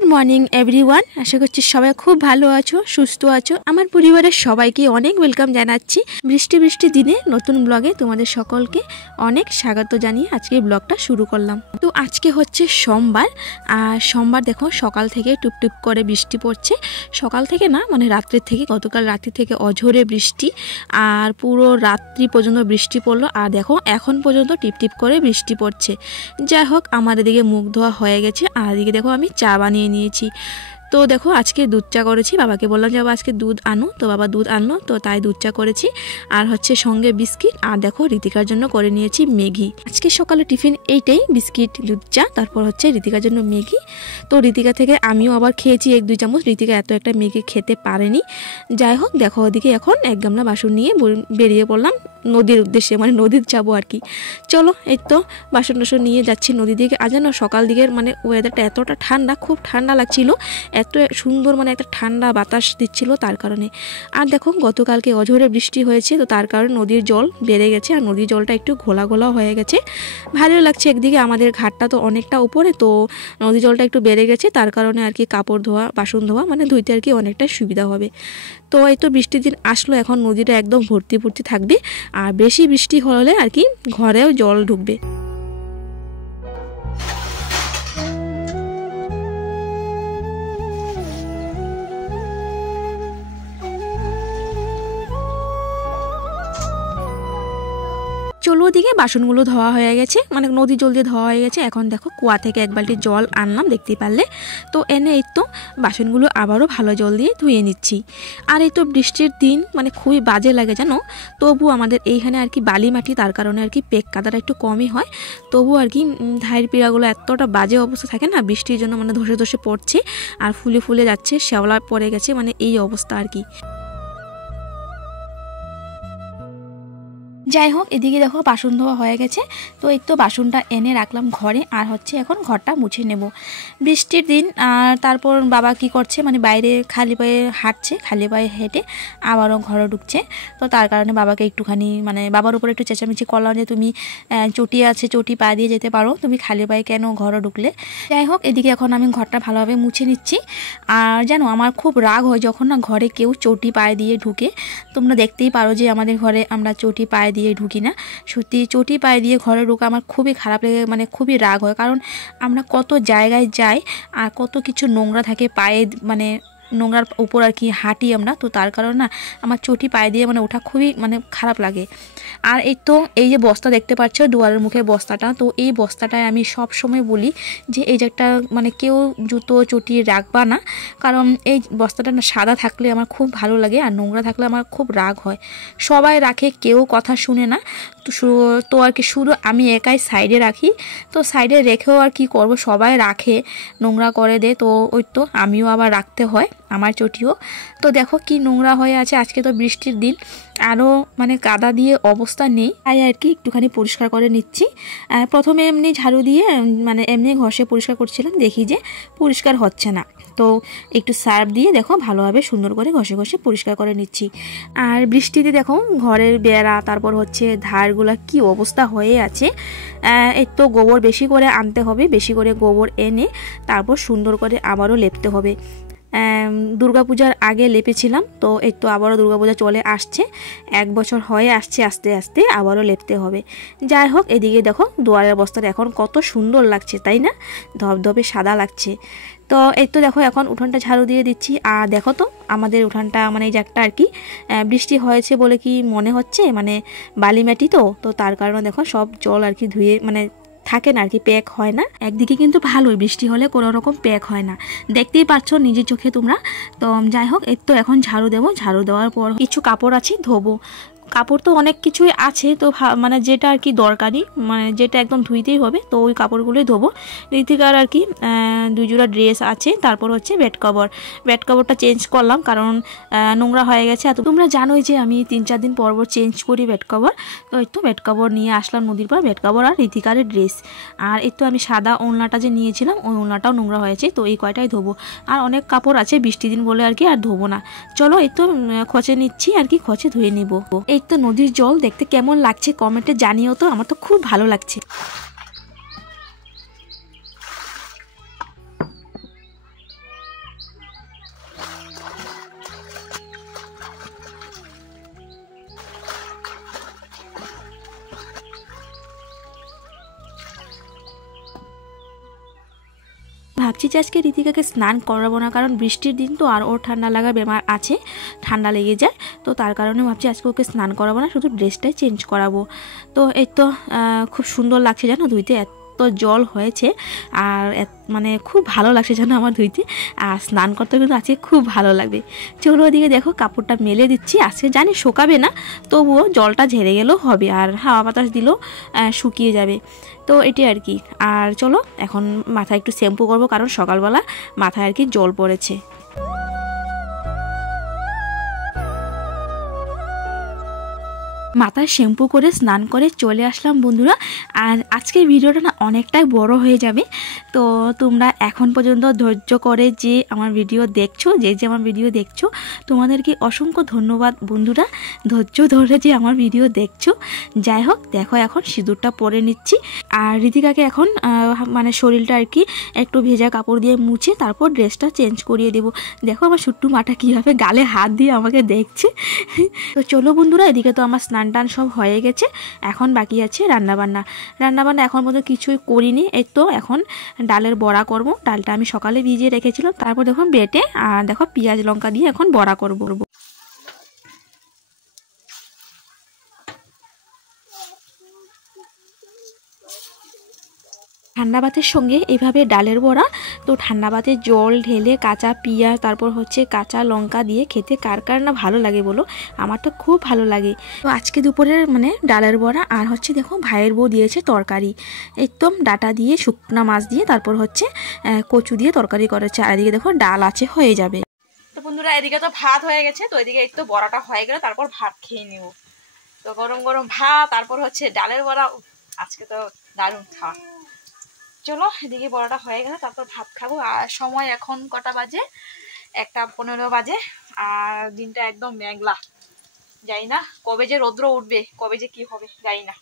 Good morning everyone. আশা করছি সবাই খুব ভালো আছো, সুস্থ আছো। আমার পরিবারের সবাইকে অনেক ওয়েলকাম জানাচ্ছি বৃষ্টি দিনে নতুন ব্লগে তোমাদের সকলকে অনেক স্বাগত জানিয়ে আজকে ব্লগটা শুরু করলাম। তো আজকে হচ্ছে সোমবার, আর সোমবার দেখো সকাল থেকে টুপটুপ করে বৃষ্টি পড়ছে। সকাল থেকে না, মানে রাত্রের থেকে, গতকাল রাত্রি থেকে অঝোরে বৃষ্টি, আর পুরো রাত্রি পর্যন্ত বৃষ্টি পড়লো। আর দেখো এখন পর্যন্ত টিপটিপ করে বৃষ্টি পড়ছে। যাই হোক, আমার এদিকে মুখ ধোয়া হয়ে গেছে, আর এদিকে দেখো আমি চা বানিয়ে নিয়েছি। তো দেখো আজকে দুধ চা করেছি। বাবাকে বললাম যে বাবা আজকে দুধ আনো, তো বাবা দুধ আনলো, তো তাই দুধ চা করেছি। আর হচ্ছে সঙ্গে বিস্কিট, আর দেখো ঋতিকার জন্য করে নিয়েছি ম্যাগি। আজকে সকালে টিফিন এইটাই, বিস্কিট, দুধ চা, তারপর হচ্ছে ঋতিকার জন্য ম্যাগি। তো ঋতিকা থেকে আমিও আবার খেয়েছি 1-2 চামচ। ঋতিকা এত একটা ম্যাগি খেতে পারেনি। যাই হোক, দেখো ওদিকে এখন 1 গামলা বাসন নিয়ে বেরিয়ে পড়লাম নদীর উদ্দেশ্যে, মানে নদীর যাবো আর কি। চলো, এই তো বাসন টাসন নিয়ে যাচ্ছি নদীর দিকে। আজ না সকাল দিকের মানে ওয়েদারটা এতটা ঠান্ডা, খুব ঠান্ডা লাগছিল, এত সুন্দর মানে একটা ঠান্ডা বাতাস দিচ্ছিল তার কারণে। আর দেখো গতকালকে অঝোরে বৃষ্টি হয়েছে, তো তার কারণে নদীর জল বেড়ে গেছে, আর নদীর জলটা একটু ঘোলা ঘোলা হয়ে গেছে। ভালো লাগছে একদিকে, আমাদের ঘাটটা তো অনেকটা উপরে, তো নদীর জলটা একটু বেড়ে গেছে, তার কারণে আর কি কাপড় ধোয়া, বাসন ধোয়া মানে ধুইতে আর কি অনেকটা সুবিধা হবে। তো এই তো বৃষ্টির দিন আসলো, এখন নদীটা একদম ভর্তি থাকবে, আর বেশি বৃষ্টি হলে আর কি ঘরেও জল ঢুকবে। চলো, ওদিকে বাসনগুলো ধোয়া হয়ে গেছে, মানে নদী জল দিয়ে ধোয়া হয়ে গেছে। এখন দেখো কুয়া থেকে 1 বালতি জল আনলাম, দেখতে পারলে। তো এনে এই তো বাসনগুলো আবারও ভালো জল দিয়ে ধুয়ে নিচ্ছি। আর এই তো বৃষ্টির দিন মানে খুবই বাজে লাগে জানো, তবু আমাদের এইখানে আর কি বালি মাটি, তার কারণে আর কি পেক কাদাটা একটু কমই হয়। তবু আর কি ধাইর পিড়াগুলো এতটা বাজে অবস্থা থাকে না, বৃষ্টির জন্য মানে ধসে পড়ছে, আর ফুলে যাচ্ছে, শ্যাওলা পড়ে গেছে, মানে এই অবস্থা আর কি। যাই হোক, এদিকে দেখো বাসন ধোয়া হয়ে গেছে। তো এই তো বাসনটা এনে রাখলাম ঘরে, আর হচ্ছে এখন ঘরটা মুছে নেব। বৃষ্টির দিন, আর তারপর বাবা কি করছে, মানে বাইরে খালি পায়ে হাঁটছে, খালি পায়ে হেঁটে আবারও ঘরে ঢুকছে। তো তার কারণে বাবাকে একটুখানি মানে বাবার উপরে একটু চেঁচামেচি করলাম যে তুমি চটি আছে, চটি পা দিয়ে যেতে পারো, তুমি খালি পায়ে কেন ঘরে ঢুকলে। যাই হোক, এদিকে এখন আমি ঘরটা ভালোভাবে মুছে নিচ্ছি। আর জানো আমার খুব রাগ হয় যখন না ঘরে কেউ চটি পায়ে দিয়ে ঢুকে। তোমরা দেখতেই পারো যে আমাদের ঘরে আমরা চটি পায়ে দিয়ে ঢুকি না। সত্যি চটি পায়ে দিয়ে ঘরে ঢুকা আমার খুবই খারাপ লাগে, মানে খুবই রাগ হয়, কারণ আমরা কত জায়গায় যাই আর কত কিছু নোংরা থাকে পায়ে, মানে নোংরার উপর আর কি হাঁটি আমরা, তো তার কারণে না আমার চটি পায়ে দিয়ে মানে ওঠা খুবই মানে খারাপ লাগে। আর এই তো এই যে বস্তা দেখতে পাচ্ছ, দুয়ারের মুখে বস্তাটা, তো এই বস্তাটায় আমি সব সময় বলি যে এই যে একটা মানে কেউ জুতো চটি রাখবা না, কারণ এই বস্তাটা না সাদা থাকলে আমার খুব ভালো লাগে, আর নোংরা থাকলে আমার খুব রাগ হয়। সবাই রাখে, কেউ কথা শুনে না, তো আর কি শুধু আমি একাই সাইডে রাখি। তো সাইডে রেখেও আর কি করব, সবাই রাখে, নোংরা করে দে, তো ওই তো আমিও আবার রাখতে হয় আমার চটিও। তো দেখো কি নোংরা হয়ে আছে, আজকে তো বৃষ্টির দিন, আরও মানে কাদা দিয়ে অবস্থা নেই, তাই আর কি একটুখানি পরিষ্কার করে নিচ্ছি। প্রথমে এমনি ঝাড়ু দিয়ে মানে এমনি ঘষে পরিষ্কার করছিলাম, দেখি যে পরিষ্কার হচ্ছে না, তো একটু সার্ফ দিয়ে দেখো ভালোভাবে সুন্দর করে ঘষে পরিষ্কার করে নিচ্ছি। আর বৃষ্টিতে দেখো ঘরের বেড়া, তারপর হচ্ছে ধারগুলা কি অবস্থা হয়ে আছে। এই তো গোবর বেশি করে আনতে হবে, বেশি করে গোবর এনে তারপর সুন্দর করে আবারও লেপতে হবে। দুর্গাপূজার আগে লেপেছিলাম, তো এই তো আবারও দুর্গাপূজা চলে আসছে, 1 বছর হয়ে আসছে, আস্তে আস্তে আবারও লেপতে হবে। যাই হোক, এদিকে দেখো দুয়ারের অবস্থাটা এখন কত সুন্দর লাগছে, তাই না, ধবধবে সাদা লাগছে। তো এই তো দেখো এখন উঠোনটা ঝাড়ু দিয়ে দিচ্ছি। আর দেখো তো আমাদের উঠানটা মানে এই জায়গাটা আর কি বৃষ্টি হয়েছে বলে কি মনে হচ্ছে, মানে বালি মাটি, তো তার কারণে দেখো সব জল আর কি ধুয়ে মানে থাকে না আর কি, প্যাক হয় না। একদিকে কিন্তু ভালোই, বৃষ্টি হলে কোনো রকম প্যাক হয় না, দেখতেই পাচ্ছ নিজের চোখে তোমরা। তো যাই হোক, এই তো এখন ঝাড়ু দেবো, ঝাড়ু দেওয়ার পর কিছু কাপড় আছে ধোবো। কাপড় তো অনেক কিছুই আছে, তো মানে যেটা আর কি দরকারি, মানে যেটা একদম ধুইতেই হবে, তো ওই কাপড়গুলোই ধোবো। ঋতিকার আর কি 2 জোড়া ড্রেস আছে, তারপর হচ্ছে বেড কভারটা চেঞ্জ করলাম, কারণ নোংরা হয়ে গেছে। আর তোমরা জানোই যে আমি 3-4 দিন পর চেঞ্জ করি বেড কভার। তো এই তো বেড কভার নিয়ে আসলাম নদীর পর, বেড কভার আর ঋতিকারের ড্রেস। আর এই তো আমি সাদা ওড়নাটা যে নিয়েছিলাম, ওই ওড়নাটাও নোংরা হয়েছে, তো এই কয়টাই ধোবো। আর অনেক কাপড় আছে, বৃষ্টি দিন বলে আর কি আর ধোবো না। চলো, এই তো খোঁচে নিচ্ছি আর কি, খোঁচে ধুয়ে নিব। এই তো নদীর জল দেখতে কেমন লাগছে কমেন্টে জানিও তো, আমার তো খুব ভালো লাগছে। ভাবছি যে আজকে ঋতিকাকে স্নান করাবো না, কারণ বৃষ্টির দিন তো, আর ওর ঠান্ডা লাগা বেমার আছে, ঠান্ডা লেগে যায়। তো তার কারণে ভাবছি আজকে ওকে স্নান করাবো না, শুধু ড্রেসটাই চেঞ্জ করাবো। তো এই তো খুব সুন্দর লাগছে জানো ধুইতে, এত জল হয়েছে আর মানে খুব ভালো লাগছে জানো আমার ধুইতে, আর স্নান করতে কিন্তু আজকে খুব ভালো লাগবে। চলো ওদিকে দেখো কাপড়টা মেলে দিচ্ছি, আজকে জানি শুকাবে না, তবুও জলটা ঝেড়ে গেলেও হবে, আর হাওয়া বাতাস দিলেও শুকিয়ে যাবে। তো এটি আর কি। আর চলো এখন মাথায় একটু শ্যাম্পু করবো, কারণ সকালবেলা মাথায় আর কি জল পড়েছে। মাথায় শ্যাম্পু করে স্নান করে চলে আসলাম বন্ধুরা। আর আজকের ভিডিওটা না অনেকটাই বড় হয়ে যাবে, তো তোমরা এখন পর্যন্ত ধৈর্য করে যে আমার ভিডিও দেখছো, যে আমার ভিডিও দেখছো, তোমাদেরকে অসংখ্য ধন্যবাদ বন্ধুরা, ধৈর্য ধরে যে আমার ভিডিও দেখছো। যাই হোক দেখো এখন সিঁদুরটা পরে নিচ্ছি, আর ঋতিকাকে এখন মানে শরীরটা আর কি একটু ভেজা কাপড় দিয়ে মুছে তারপর ড্রেসটা চেঞ্জ করিয়ে দেবো। দেখো আমার ছোট্টু মাটা কীভাবে গালে হাত দিয়ে আমাকে দেখছে। তো চলো বন্ধুরা, এদিকে তো আমার স্নান টান সব হয়ে গেছে, এখন বাকি আছে রান্নাবান্না। এখন পর্যন্ত কিছুই করিনি, এই তো এখন ডালের বড়া করব। ডালটা আমি সকালে ভিজিয়ে রেখেছিলাম, তারপর দেখো বেটে আর দেখো পেঁয়াজ লঙ্কা দিয়ে এখন বড়া করব। ঠান্ডা ভাতের সঙ্গে এইভাবে ডালের বড়া, তো ঠান্ডা ভাতে জল ঢেলে কাঁচা পেঁয়াজ তারপর হচ্ছে কাঁচা লঙ্কা দিয়ে খেতে কার কার না ভালো লাগে বলো, আমার তো খুব ভালো লাগে। তো আজকে দুপুরের মানে ডালের বড়া, আর হচ্ছে দেখো ভাইয়ের বউ দিয়েছে তরকারি, একদম ডাটা দিয়ে শুকনা মাছ দিয়ে তারপর হচ্ছে কচু দিয়ে তরকারি করেছে, আর এদিকে দেখো ডাল আছে, হয়ে যাবে। তো বন্ধুরা এদিকে তো ভাত হয়ে গেছে, তো এদিকে এই তো বড়াটা হয়ে গেলে তারপর ভাত খেয়ে নিব। তো গরম গরম ভাত তারপর হচ্ছে ডালের বড়া, আজকে তো দারুণ খাওয়া। চলো এদিকে বড়াটা হয়ে গেলে তারপর ভাত খাবো। আর সময় এখন কটা বাজে, 1:15 বাজে, আর দিনটা একদম মেঘলা, জানি না কবে যে রৌদ্র উঠবে, কবে যে কি হবে জানি না।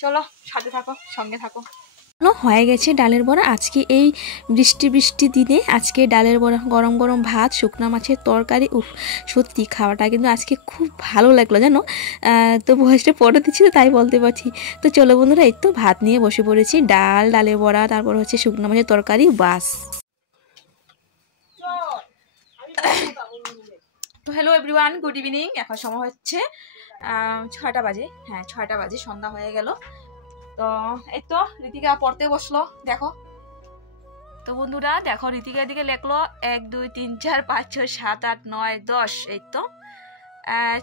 চলো সাথে থাকো, সঙ্গে থাকো। হয়ে গেছে ডালের বড়া। আজকে এই বৃষ্টি দিনে আজকে ডালের বড়া, গরম গরম ভাত, শুকনা মাছের তরকারি, সত্যি খাওয়াটা কিন্তু আজকে খুব ভালো লাগলো জানো। তো ভয়েসটা পড়ে দিচ্ছি তো তাই বলতে পারছি। তো চলো বন্ধুরা, এই তো ভাত নিয়ে বসে পড়েছি, ডালের বড়া তারপর হচ্ছে শুকনা মাছের তরকারি, বাস। তো হ্যালো এভরিওয়ান, গুড ইভিনিং। এখন সময় হচ্ছে 6টা বাজে, হ্যাঁ 6টা বাজে, সন্ধ্যা হয়ে গেল। তো এই তো ঋতিকা পড়তে বসলো দেখো। তো বন্ধুরা দেখো ঋতিকা এদিকে লেখলো 1 2 3 4 5 6 7 8 9 10, এই তো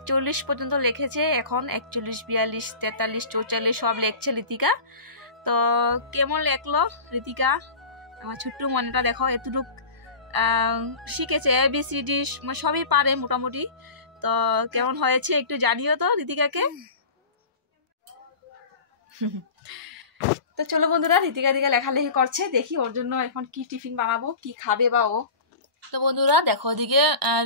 40 পর্যন্ত লিখেছে, এখন 41 42 43 44 সব লেখছে ঋতিকা। তো কেমন লেখলো ঋতিকা, আমার ছোট্ট মনেটা দেখো এতটুক শিখেছে, ABCD সবই পারে মোটামুটি। তো কেমন হয়েছে একটু জানিও তো ঋতিকাকে। তো চলো বন্ধুরা, ঋতিকা দিকে লেখালেখি করছে, দেখি ওর জন্য এখন কি টিফিন বানাবো, কি খাবে বা ও। তো বন্ধুরা দেখো ওদিকে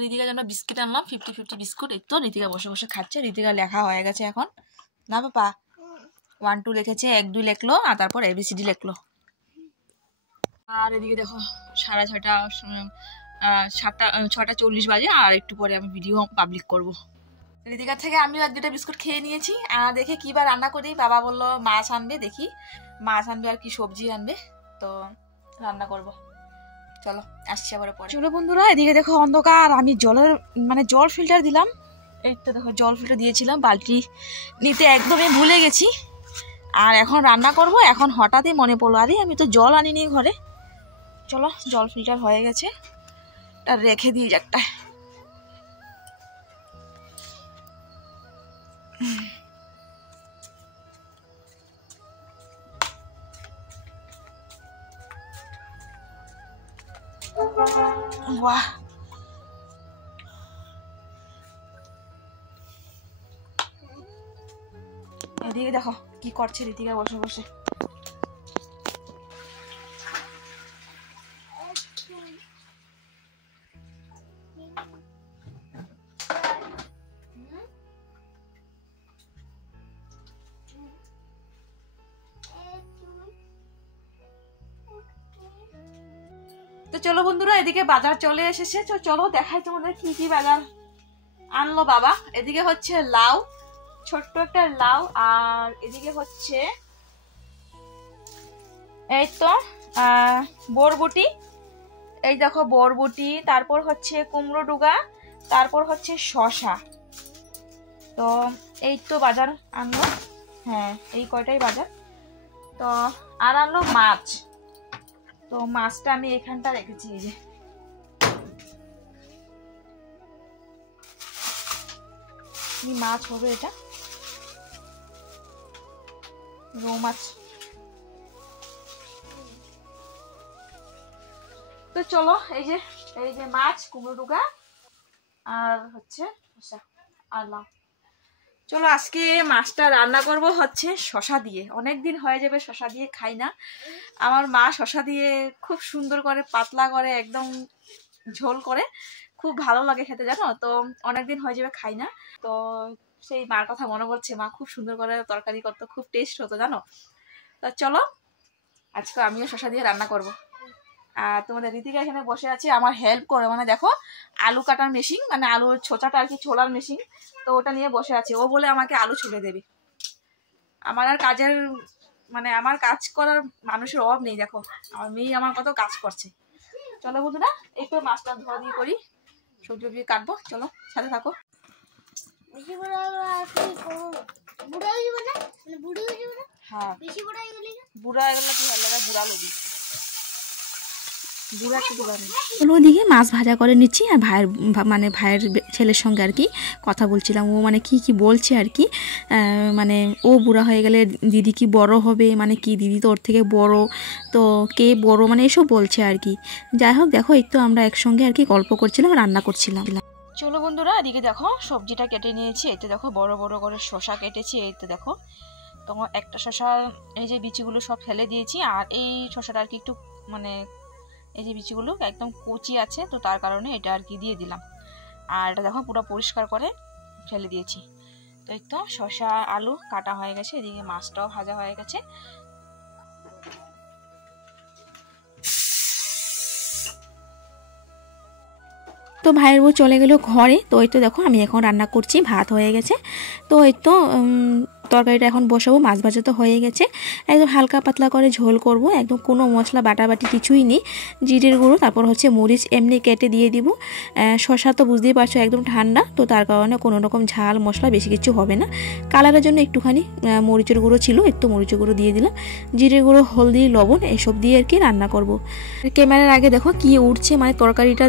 ঋতিকার জন্য বিস্কিট আনলাম, 50-50 বিস্কুট, এই তো ঋতিকা বসে বসে খাচ্ছে। ঋতিকা লেখা হয়ে গেছে এখন, না বাবা 1 2 লিখেছে, 1 2 লিখলো, আর তারপর ABCD লিখলো। আর এদিকে দেখো 6:30 6:40 বাজে, আর একটু পরে আমি ভিডিও পাবলিক করবো। ঋতিকার থেকে আমিও 1-2টা বিস্কুট খেয়ে নিয়েছি। দেখে কি বা রান্না করি, বাবা বললো মাছ আনবে, দেখি মাছ আনবে আর কি সবজি আনবে, তো রান্না করব। চলো আসছি আবার পরে। চলো বন্ধুরা এদিকে দেখো অন্ধকার, আমি জল ফিল্টার দিলাম, এই তো দেখো জল ফিল্টার দিয়েছিলাম, বালতি নিতে একদমই ভুলে গেছি। আর এখন রান্না করব, এখন হঠাৎই মনে পড়লো আরে আমি তো জল আনিনি ঘরে। চলো জল ফিল্টার হয়ে গেছে, তা রেখে দিই একটা। বাহ এদিকে দেখো কি করছে ঋতিকা বসে বসে। তো চলো বন্ধুরা এদিকে বাজার চলে এসেছে, চলো দেখাই তোমাদের কি কি বাজার আনলো বাবা। এদিকে হচ্ছে লাউ, ছোট্ট একটা লাউ, আর এদিকে হচ্ছে এই তো বরবটি, এই দেখো বরবটি, তারপর হচ্ছে কুমড়ো ডুগা, তারপর হচ্ছে শসা। তো এই তো বাজার আনলো, হ্যাঁ এই কয়টাই বাজার। তো আর আনলো মাছ। তো মাছটা আমি এখানটা রেখেছি, এই যে কি মাছ হবে এটা, রৌ মাছ। তো চলো এই যে মাছ, কুমড়ো ডুগা আর হচ্ছে আর লাউ। চলো আজকে মাছটা রান্না করব হচ্ছে শসা দিয়ে। অনেকদিন হয়ে যাবে শসা দিয়ে খাই না। আমার মা শসা দিয়ে খুব সুন্দর করে পাতলা করে একদম ঝোল করে, খুব ভালো লাগে খেতে, জানো তো। অনেকদিন হয়ে যাবে খাই না, তো সেই মার কথা মনে পড়ছে। মা খুব সুন্দর করে তরকারি করতো, খুব টেস্ট হতো জানো। তো চলো আজকে আমিও শসা দিয়ে রান্না করব। আর তোমাদের রীতিকা এখানে বসে আছে, আমার হেল্প করে, মানে দেখো আলু কাটার মেশিন, মানে আলুর ছোচাটা আর কি ছোলার মেশিন, তো ওটা নিয়ে বসে আছে। ও বলে আমাকে আলু ছুলে দেবে। আমার আর কাজের মানে আমার কাজ করার মানুষের অভাব নেই। দেখো আমার মেয়ে আমার কত কাজ করছে। চলো বন্ধুরা একটু মাছটা ধোয়া দিয়ে করি, সবজি সবজি কাটবো, চলো সাথে থাকো। হ্যাঁ বুড়া এগুলো কি ভালো লাগে, বুড়া লবি ওদিকে মাছ ভাজা করে নিচ্ছি। আর ভাইয়ের ছেলের সঙ্গে আর কি কথা বলছিলাম। ও মানে কি বলছে আর কি, মানে ও বুড়া হয়ে গেলে দিদি কি বড় হবে, মানে কি দিদি তো ওর থেকে বড়, তো কে বড়, মানে এসব বলছে আর কি। যাই হোক দেখো এই তো আমরা একসঙ্গে আর কি গল্প করছিলাম, রান্না করছিলাম। চলো বন্ধুরা এদিকে দেখো সবজিটা কেটে নিয়েছি। এই তো দেখো বড় বড় করে শসা কেটেছি। এই তো দেখো তোমার একটা শসা এই যে বিচিগুলো সব ফেলে দিয়েছি, আর এই শসাটা আর কি একটু মানে এই যে বিচিগুলো একদম কচি আছে, তো তার কারণে এটা আর কি দিয়ে দিলাম। আর এটা দেখো পুরো পরিষ্কার করে ফেলে দিয়েছি। তো এই তো শসা আলু কাটা হয়ে গেছে, এদিকে মাছটাও ভাজা হয়ে গেছে। তো ভাইয়ের বউ চলে গেল ঘরে। তো এই তো দেখো আমি এখন রান্না করছি, ভাত হয়ে গেছে। তো এই তো তরকারিটা এখন বসাবো। মাছ ভাজা তো হয়ে গেছে, একদম হালকা পাতলা করে ঝোল করব, একদম কোনো মশলা বাটাবাটি কিছুই নেই। জিরের গুঁড়ো তারপর হচ্ছে মরিচ এমনি কেটে দিয়ে দিব। শসা তো বুঝতেই পারছো একদম ঠান্ডা, তো তার কারণে কোনো রকম ঝাল মশলা বেশি কিছু হবে না। কালারের জন্য একটুখানি মরিচের গুঁড়ো ছিল, একটু মরিচের গুঁড়ো দিয়ে দিলাম, জিরের গুঁড়ো হলদি লবণ এসব দিয়ে আর কি রান্না করব। ক্যামেরার আগে দেখো কি উঠছে, মানে তরকারিটা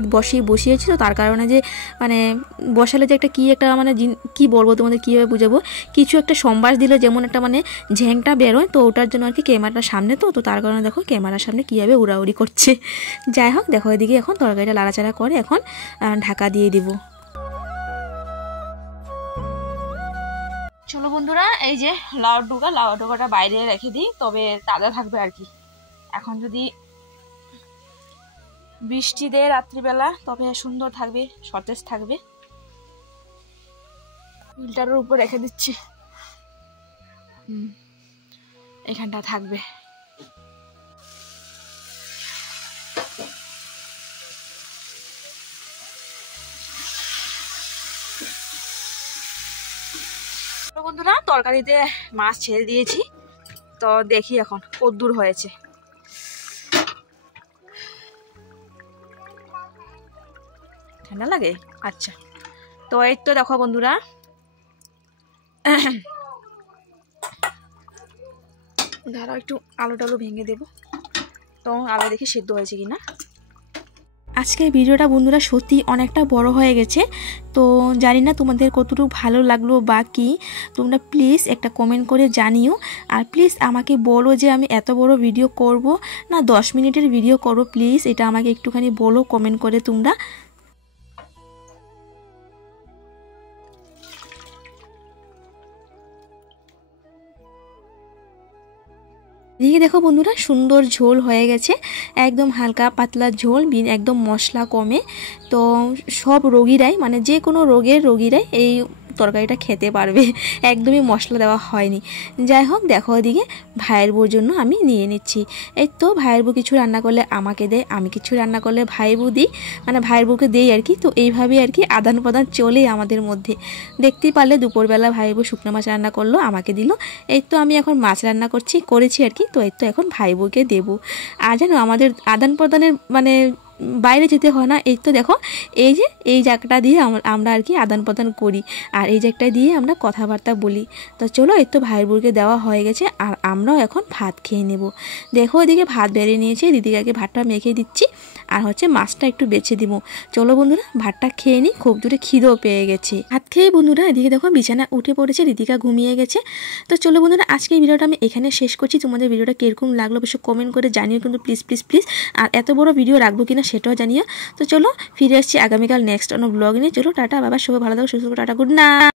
বসিয়েছি, তো তার কারণে যে মানে বসালে যে একটা কি একটা মানে কি বলবো তোমাদের, কীভাবে বুঝাবো, কিছু একটা সম্বাস দিলে যেমন একটা মানে ঝ্যাংটা বেরোয়, তো ওটার জন্য আর কি ক্যামেরাটার সামনে, তো তার কারণে দেখো ক্যামেরার সামনে কীভাবে উড়াউড়ি করছে। যাই হোক দেখো এদিকে এখন তরকারিটা লাড়াচাড়া করে এখন ঢাকা দিয়ে দিব। চলো বন্ধুরা এই যে লাউ ডোকাটা বাইরে রেখে দিই, তবে তাজা থাকবে আর কি। এখন যদি বৃষ্টি দেয় রাত্রিবেলা তবে সুন্দর থাকবে, সতেজ থাকবে। ফিল্টারের উপর রেখে দিচ্ছি, এখানটা থাকবে। বন্ধুরা তরকারিতে মাছ ছেড়ে দিয়েছি, তো দেখি এখন কদ্দুর হয়েছে। ঠান্ডা লাগে, আচ্ছা। তো এই তো দেখো বন্ধুরা দাঁড়াও একটু আলু টালু ভেঙে দেবো, তো আলু দেখি সিদ্ধ হয়েছে কিনা। আজকের ভিডিওটা বন্ধুরা সত্যি অনেকটা বড় হয়ে গেছে, তো জানি না তোমাদের কতটুকু ভালো লাগলো বা কি, তোমরা প্লিজ একটা কমেন্ট করে জানিও। আর প্লিজ আমাকে বলো যে আমি এত বড় ভিডিও করব না 10 মিনিটের ভিডিও করো, প্লিজ এটা আমাকে একটুখানি বলো কমেন্ট করে তোমরা। এদিকে দেখো বন্ধুরা সুন্দর ঝোল হয়ে গেছে, একদম হালকা পাতলা ঝোল, একদম মশলা কমে। তো সব রোগীরাই মানে যে কোনো রোগীরাই এই তরকারিটা খেতে পারবে, একদমই মশলা দেওয়া হয়নি। যাই হোক দেখো ওদিকে ভাইয়ের বউর জন্য আমি নিয়ে নিচ্ছি। এই তো ভাইয়ের বউ কিছু রান্না করলে আমাকে দেয়, আমি কিছু রান্না করলে ভাই বউ দিই, মানে ভাইয়ের বউকে দেই আর কি। তো এইভাবেই আর কি আদান প্রদান চলে আমাদের মধ্যে। দেখতেই পারলে দুপুরবেলা ভাই বউ শুকনো মাছ রান্না করলো, আমাকে দিল। এই তো আমি এখন মাছ রান্না করেছি আর কি। তো এই তো এখন ভাই বউকে দেবো। আর জানো আমাদের আদান প্রদানের মানে বাইরে যেতে হয় না। এই তো দেখো এই যে এই জায়গাটা দিয়ে আমরা আর কি আদান প্রদান করি, আর এই জায়গাটা দিয়ে আমরা কথাবার্তা বলি। তো চলো এই তো ভাইয়ের বউকে দেওয়া হয়ে গেছে, আর আমরাও এখন ভাত খেয়ে নেব। দেখো এদিকে ভাত বেড়ে নিয়েছি, দিদিকে ভাতটা মেখে দিচ্ছি, আর হচ্ছে মাছটা একটু বেছে দিব। চলো বন্ধুরা ভাতটা খেয়ে নিই, খুব জোরে খিদেও পেয়ে গেছে। ভাত খেয়ে বন্ধুরা এদিকে দেখো বিছানা উঠে পড়েছে, রিতিকা ঘুমিয়ে গেছে। তো চলো বন্ধুরা আজকে এই ভিডিওটা আমি এখানে শেষ করছি। তোমাদের ভিডিওটা কিরকম লাগলো অবশ্যই কমেন্ট করে জানিও কিন্তু প্লিজ প্লিজ প্লিজ। আর এত বড় ভিডিও রাখবো কিনা সেটাও জানিও। তো চলো ফিরে আসছি আগামীকাল নেক্সট অন্য ব্লগ নিয়ে। চলো টাটা, বাবা সবাই ভালো থাকো, সুস্থ থাকো, টাটা, গুড নাইট।